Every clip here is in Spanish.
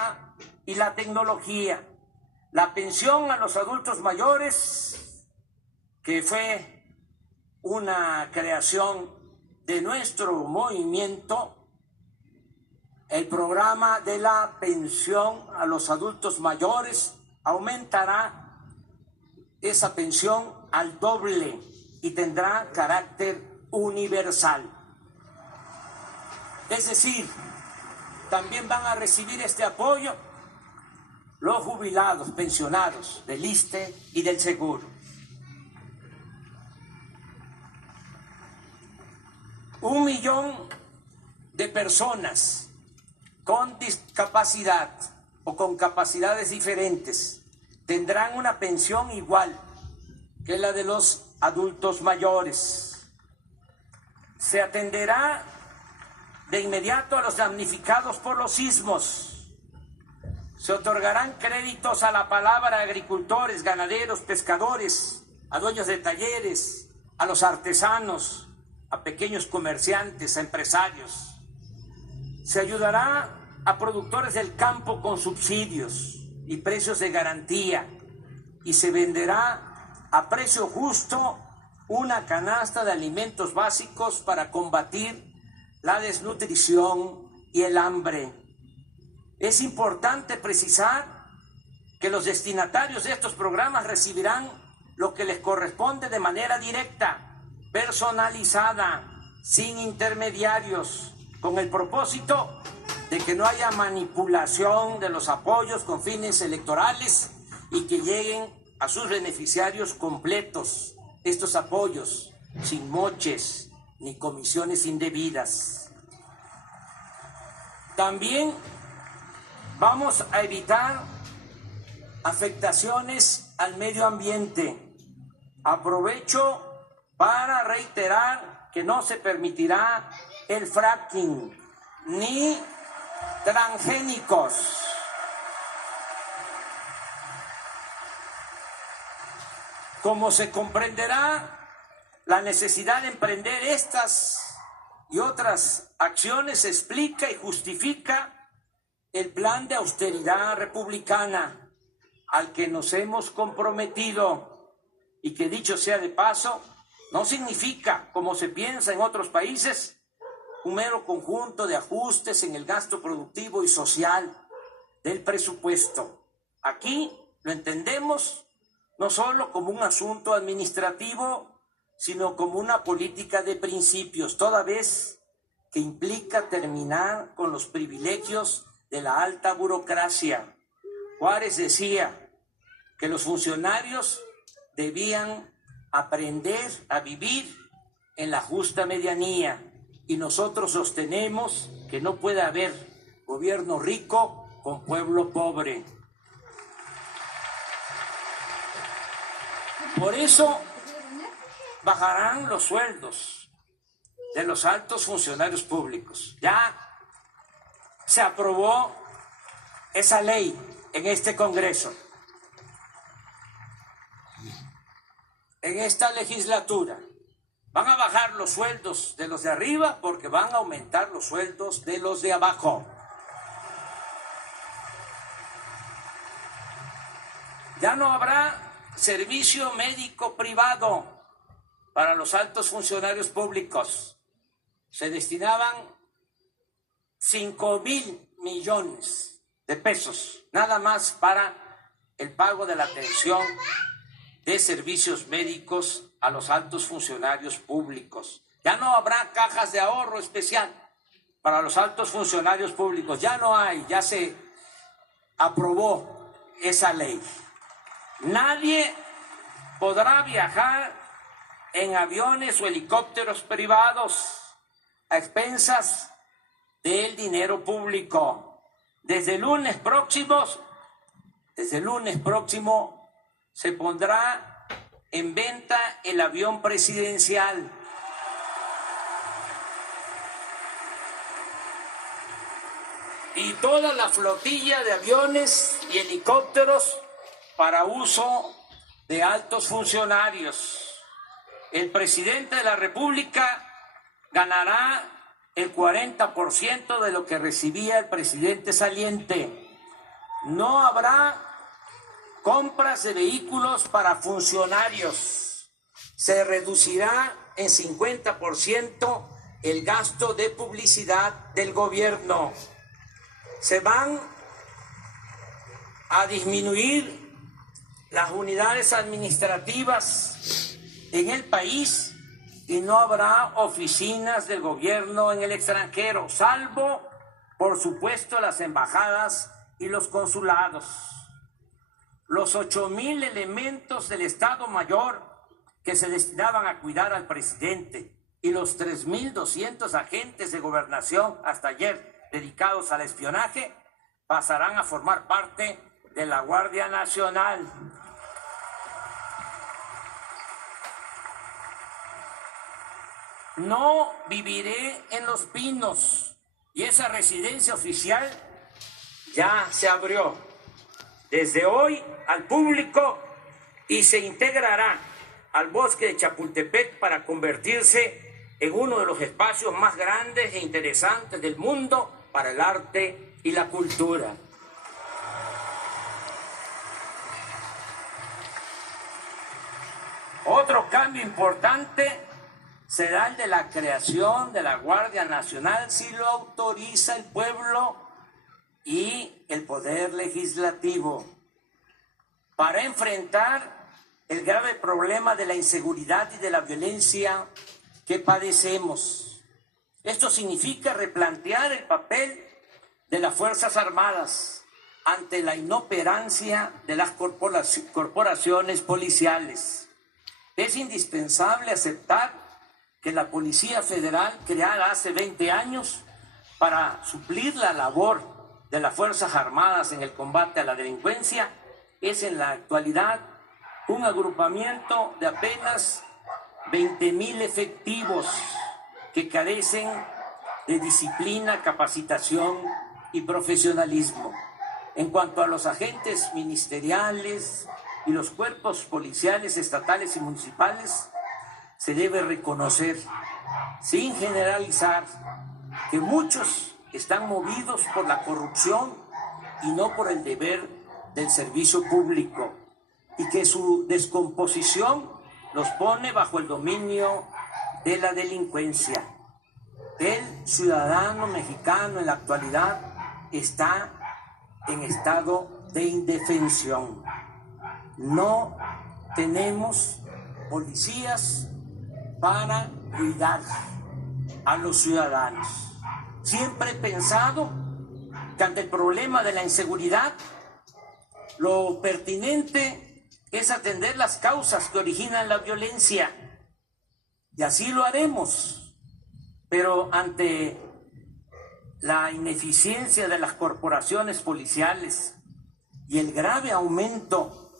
ciencia y la tecnología. La pensión a los adultos mayores, que fue una creación de nuestro movimiento, el programa de la pensión a los adultos mayores aumentará esa pensión al doble y tendrá carácter universal. Es decir, también van a recibir este apoyo los jubilados, pensionados del ISSSTE y del Seguro. 1 millón de personas con discapacidad o con capacidades diferentes tendrán una pensión igual que la de los adultos mayores. Se atenderá de inmediato a los damnificados por los sismos. Se otorgarán créditos a la palabra a agricultores, ganaderos, pescadores, a dueños de talleres, a los artesanos, a pequeños comerciantes, a empresarios. Se ayudará a productores del campo con subsidios y precios de garantía y se venderá a precio justo una canasta de alimentos básicos para combatir la desnutrición y el hambre. Es importante precisar que los destinatarios de estos programas recibirán lo que les corresponde de manera directa, personalizada, sin intermediarios, con el propósito de que no haya manipulación de los apoyos con fines electorales y que lleguen a sus beneficiarios completos estos apoyos, sin moches ni comisiones indebidas. También vamos a evitar afectaciones al medio ambiente. Aprovecho para reiterar que no se permitirá el fracking ni transgénicos. Como se comprenderá, la necesidad de emprender estas y otras acciones explica y justifica el plan de austeridad republicana al que nos hemos comprometido y que, dicho sea de paso, no significa, como se piensa en otros países, un mero conjunto de ajustes en el gasto productivo y social del presupuesto. Aquí lo entendemos no solo como un asunto administrativo, sino como una política de principios, toda vez que implica terminar con los privilegios de la alta burocracia. Juárez decía que los funcionarios debían aprender a vivir en la justa medianía y nosotros sostenemos que no puede haber gobierno rico con pueblo pobre. Por eso bajarán los sueldos de los altos funcionarios públicos. Ya se aprobó esa ley en este Congreso, en esta legislatura. Van a bajar los sueldos de los de arriba porque van a aumentar los sueldos de los de abajo. Ya no habrá servicio médico privado para los altos funcionarios públicos. Se destinaban 5,000 millones de pesos nada más para el pago de la atención de servicios médicos a los altos funcionarios públicos. Ya no habrá cajas de ahorro especial para los altos funcionarios públicos. Ya no hay, ya se aprobó esa ley. Nadie podrá viajar en aviones o helicópteros privados a expensas del dinero público. Desde el lunes próximo se pondrá en venta el avión presidencial. Y toda la flotilla de aviones y helicópteros para uso de altos funcionarios. El presidente de la República ganará el 40% de lo que recibía el presidente saliente. No habrá compras de vehículos para funcionarios. Se reducirá en 50% el gasto de publicidad del gobierno. Se van a disminuir las unidades administrativas en el país y no habrá oficinas del gobierno en el extranjero, salvo, por supuesto, las embajadas y los consulados. Los 8,000 elementos del Estado Mayor que se destinaban a cuidar al presidente y los 3,200 agentes de gobernación hasta ayer dedicados al espionaje pasarán a formar parte de la Guardia Nacional. No viviré en Los Pinos y esa residencia oficial ya se abrió desde hoy al público y se integrará al bosque de Chapultepec para convertirse en uno de los espacios más grandes e interesantes del mundo para el arte y la cultura. Otro cambio importante será el de la creación de la Guardia Nacional si lo autoriza el pueblo y el Poder Legislativo para enfrentar el grave problema de la inseguridad y de la violencia que padecemos. Esto significa replantear el papel de las Fuerzas Armadas ante la inoperancia de las corporaciones policiales. Es indispensable aceptar que la Policía Federal, creada hace 20 años para suplir la labor de las Fuerzas Armadas en el combate a la delincuencia, es en la actualidad un agrupamiento de apenas 20,000 efectivos que carecen de disciplina, capacitación y profesionalismo. En cuanto a los agentes ministeriales y los cuerpos policiales estatales y municipales, se debe reconocer, sin generalizar, que muchos están movidos por la corrupción y no por el deber del servicio público, y que su descomposición los pone bajo el dominio de la delincuencia. El ciudadano mexicano en la actualidad está en estado de indefensión. No tenemos policías para cuidar a los ciudadanos. Siempre he pensado que ante el problema de la inseguridad, lo pertinente es atender las causas que originan la violencia, y así lo haremos. Pero ante la ineficiencia de las corporaciones policiales y el grave aumento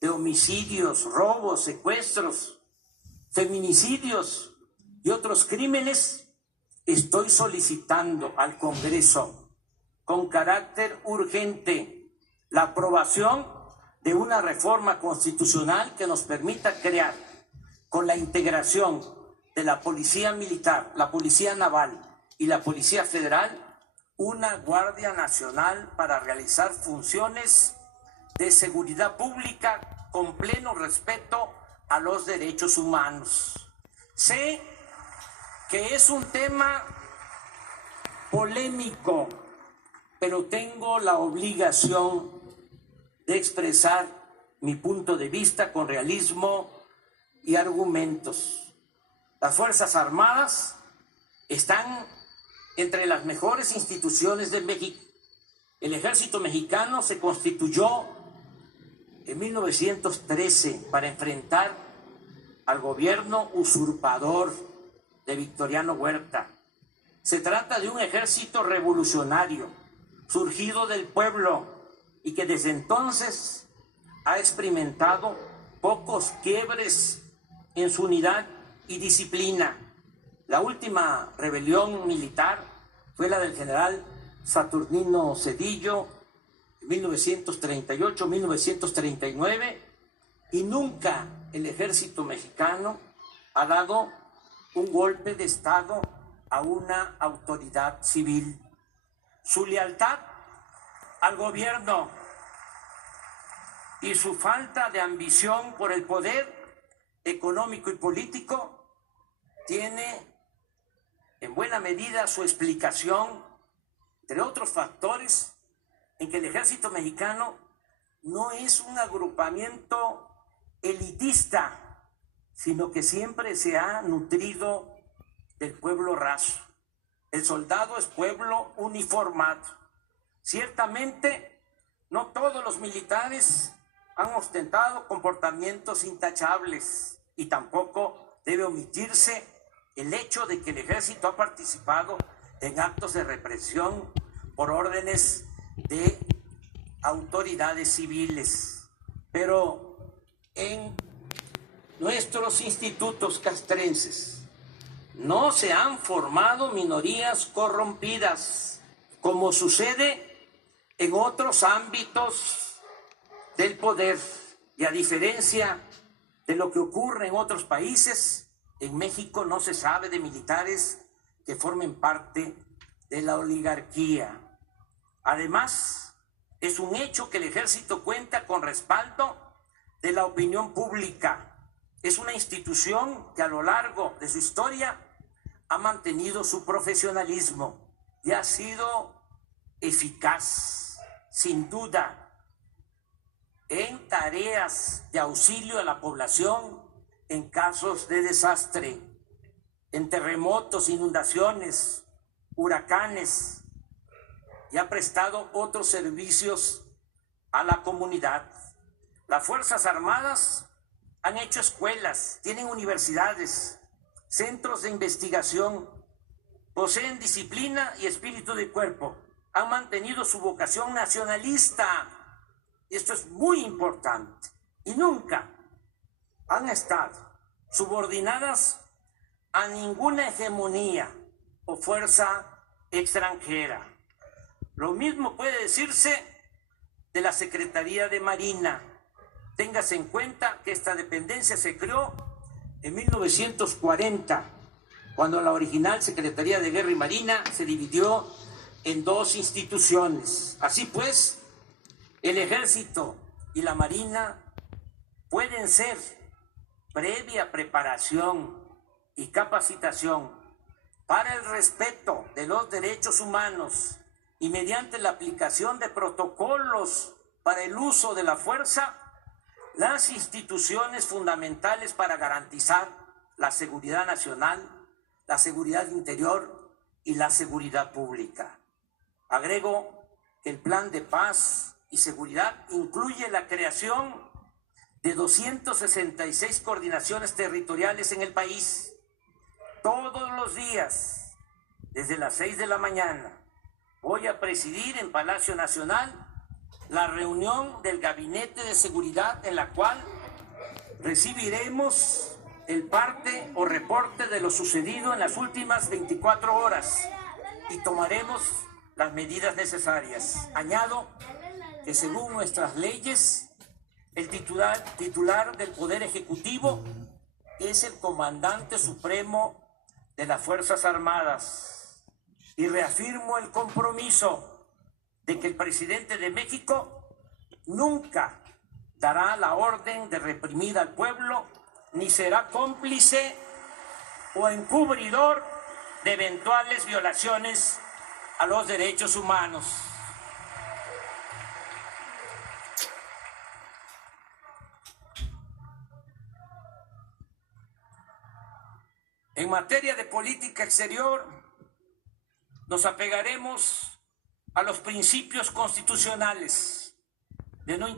de homicidios, robos, secuestros, feminicidios y otros crímenes, estoy solicitando al Congreso con carácter urgente la aprobación de una reforma constitucional que nos permita crear, con la integración de la Policía Militar, la Policía Naval y la Policía Federal, una Guardia Nacional para realizar funciones de seguridad pública con pleno respeto a los derechos humanos. Sé que es un tema polémico, pero tengo la obligación de expresar mi punto de vista con realismo y argumentos. Las Fuerzas Armadas están entre las mejores instituciones de México. El Ejército Mexicano se constituyó en 1913 para enfrentar al gobierno usurpador de Victoriano Huerta. Se trata de un ejército revolucionario, surgido del pueblo, y que desde entonces ha experimentado pocos quiebres en su unidad y disciplina. La última rebelión militar fue la del general Saturnino Cedillo en 1938-1939, y nunca el ejército mexicano ha dado un golpe de Estado a una autoridad civil. Su lealtad al gobierno y su falta de ambición por el poder económico y político tiene en buena medida su explicación, entre otros factores, en que el ejército mexicano no es un agrupamiento elitista, sino que siempre se ha nutrido del pueblo raso. El soldado es pueblo uniformado. Ciertamente, no todos los militares han ostentado comportamientos intachables y tampoco debe omitirse el hecho de que el ejército ha participado en actos de represión por órdenes de autoridades civiles. Pero en nuestros institutos castrenses no se han formado minorías corrompidas, como sucede en otros ámbitos del poder. Y a diferencia de lo que ocurre en otros países, en México no se sabe de militares que formen parte de la oligarquía. Además, es un hecho que el ejército cuenta con respaldo de la opinión pública. Es una institución que a lo largo de su historia ha mantenido su profesionalismo y ha sido eficaz, sin duda, en tareas de auxilio a la población en casos de desastre, en terremotos, inundaciones, huracanes, y ha prestado otros servicios a la comunidad. Las Fuerzas Armadas han hecho escuelas, tienen universidades, centros de investigación, poseen disciplina y espíritu de cuerpo, han mantenido su vocación nacionalista, y esto es muy importante, y nunca han estado subordinadas a ninguna hegemonía o fuerza extranjera. Lo mismo puede decirse de la Secretaría de Marina. Téngase en cuenta que esta dependencia se creó en 1940, cuando la original Secretaría de Guerra y Marina se dividió en dos instituciones. Así pues, el Ejército y la Marina pueden ser, previa preparación y capacitación para el respeto de los derechos humanos y mediante la aplicación de protocolos para el uso de la fuerza, las instituciones fundamentales para garantizar la seguridad nacional, la seguridad interior y la seguridad pública. Agrego que el Plan de Paz y Seguridad incluye la creación de 266 coordinaciones territoriales en el país. Todos los días, desde las 6 de la mañana, voy a presidir en Palacio Nacional la reunión del Gabinete de Seguridad, en la cual recibiremos el parte o reporte de lo sucedido en las últimas 24 horas y tomaremos las medidas necesarias. Añado que según nuestras leyes, el titular del Poder Ejecutivo es el comandante supremo de las Fuerzas Armadas, y reafirmo el compromiso de que el presidente de México nunca dará la orden de reprimir al pueblo, ni será cómplice o encubridor de eventuales violaciones a los derechos humanos. En materia de política exterior, nos apegaremos a los principios constitucionales de no intervención